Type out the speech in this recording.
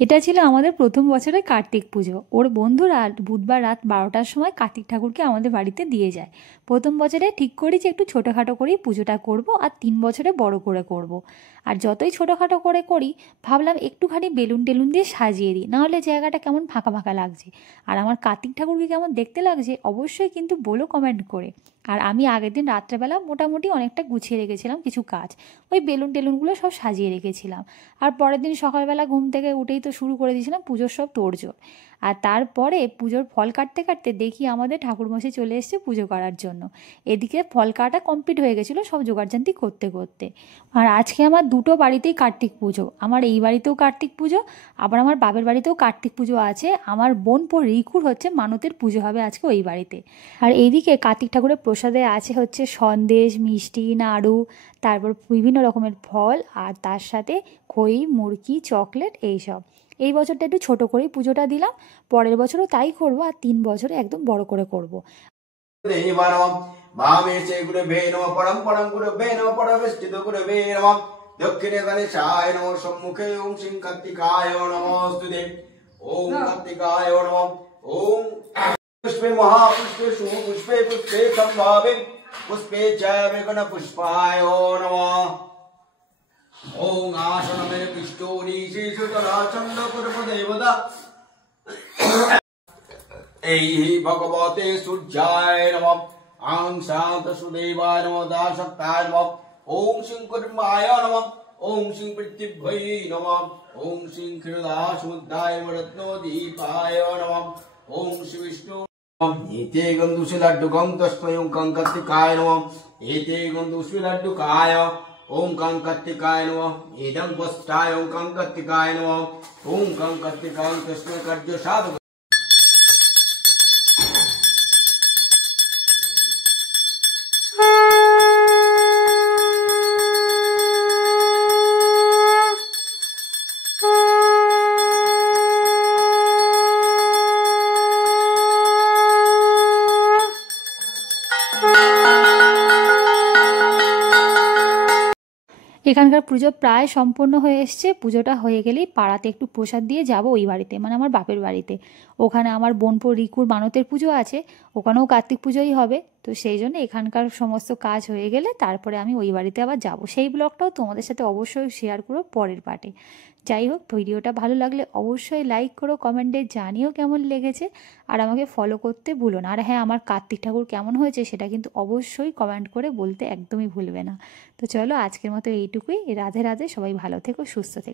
এটা ছিল আমাদের প্রথম বছরের কার্তিক পুজো। ওর বন্ধুরা বুধবার রাত 12টার সময় কার্তিক ঠাকুরকে আমাদের বাড়িতে দিয়ে যায়। প্রথম বছরে ঠিক করি যে একটু ছোটোখাটো করেই পুজোটা করব, আর 3 বছরে বড় করে করব। আর যতই ছোটোখাটো করে করি, ভাবলাম একটুখানি বেলুন টেলুন দিয়ে সাজিয়ে দিই, নাহলে জায়গাটা কেমন ফাঁকা ফাঁকা লাগছে। আর আমার কার্তিক ঠাকুরকে কেমন দেখতে লাগছে অবশ্যই কিন্তু বলো কমেন্ট করে। আর আমি আগের দিন রাত্রেবেলা মোটামুটি অনেকটা গুছিয়ে রেখেছিলাম কিছু কাজ, ওই বেলুন টেলুনগুলো সব সাজিয়ে রেখেছিলাম। আর পরের দিন সকালবেলা ঘুম থেকে উঠেই তো শুরু করে দিয়েছিলাম পুজোর সব তোড়জোড়। আর তারপরে পুজোর ফল কাটতে কাটতে দেখি আমাদের ঠাকুরমশাই চলে এসেছে পুজো করার জন্য। এদিকে ফল কাটা কমপ্লিট হয়ে গেছিলো সব জোগাড়জান্তি করতে করতে। আর আজকে আমার দুটো বাড়িতেই কার্তিক পুজো, আমার এই বাড়িতেও কার্তিক পুজো, আবার আমার বাপের বাড়িতেও কার্তিক পুজো আছে। আমার বোন রিকুর হচ্ছে মানতের পুজো হবে আজকে ওই বাড়িতে। আর এইদিকে কার্তিক ঠাকুরের প্রসাদে আছে হচ্ছে সন্দেশ, মিষ্টি, নাড়ু, তারপর বিভিন্ন রকমের ফল, আর তার সাথে খই, মুড়কি, চকলেট এইসব। এই বছরটা একটু ছোটো করেই পুজোটা দিলাম, পরের বছরও তাই করবো, আর 3 বছরে একদম বড় করে করব। দক্ষিণে গণেশায় নমঃ, সম্মুখে ওম শ্রী কার্তিকায় নমস্তুতে। ওম কার্তিকায় নমঃ। ওম পুষ্পে মহাপুষ্পে সুপুষ্পে পুষ্পে সম্ভাবে পুষ্পে চ বিঘ্ন পুষ্পায় নমঃ। ওম আসনমে পিষ্টৌরি শ্রীসুতরাচন্দ কুর্ম দেবতা এই ভগবতে সূর্যায় নমঃ। আং শান্ত সুদেবায় নমঃ, দাসক্তায় নমঃ। ওম শ্রী কুর্মায় নমঃ। ওম শ্রী পৃথিভ্যৈ নমঃ। ওম শ্রী ক্ষীরদাসমুদ্রায় রত্নদীপায় নমঃ। ওম শ্রী বিষ্ণু एते गन्धुषि लड्डुकं तस्मै ओं कार्तिकाय नमः। एते गन्धुषि लड्डुकाय ओं कार्तिकाय नमः। इदं वस्त्राय ओं कार्तिकाय नमः। ओं कार्तिकाय तस्मै कर्ज साधु। এখানকার পুজো প্রায় সম্পূর্ণ হয়ে এসছে। পুজোটা হয়ে গেলেই পাড়াতে একটু প্রসাদ দিয়ে যাব ওই বাড়িতে, মানে আমার বাপের বাড়িতে। ওখানে আমার বোনপো রিকুর মানতের পুজো আছে, ওখানেও কার্তিক পুজোই হবে। তো সেই জন্য এখানকার সমস্ত কাজ হয়ে গেলে তারপরে আমি ওই বাড়িতে আবার যাব। সেই ব্লগটাও তোমাদের সাথে অবশ্যই শেয়ার করো পরের পার্টে। যাই হোক, ভিডিওটা ভালো লাগলে অবশ্যই লাইক করো, কমেন্টে জানিও কেমন লেগেছে, আর আমাকে ফলো করতে ভুলো না। আর হ্যাঁ, আমার কার্তিক ঠাকুর কেমন হয়েছে সেটা কিন্তু অবশ্যই কমেন্ট করে বলতে একদমই ভুলবে না। তো চলো, আজকের মতো এইটুকুই। রাধে রাধে, সবাই ভালো থেকো, সুস্থ থেকো।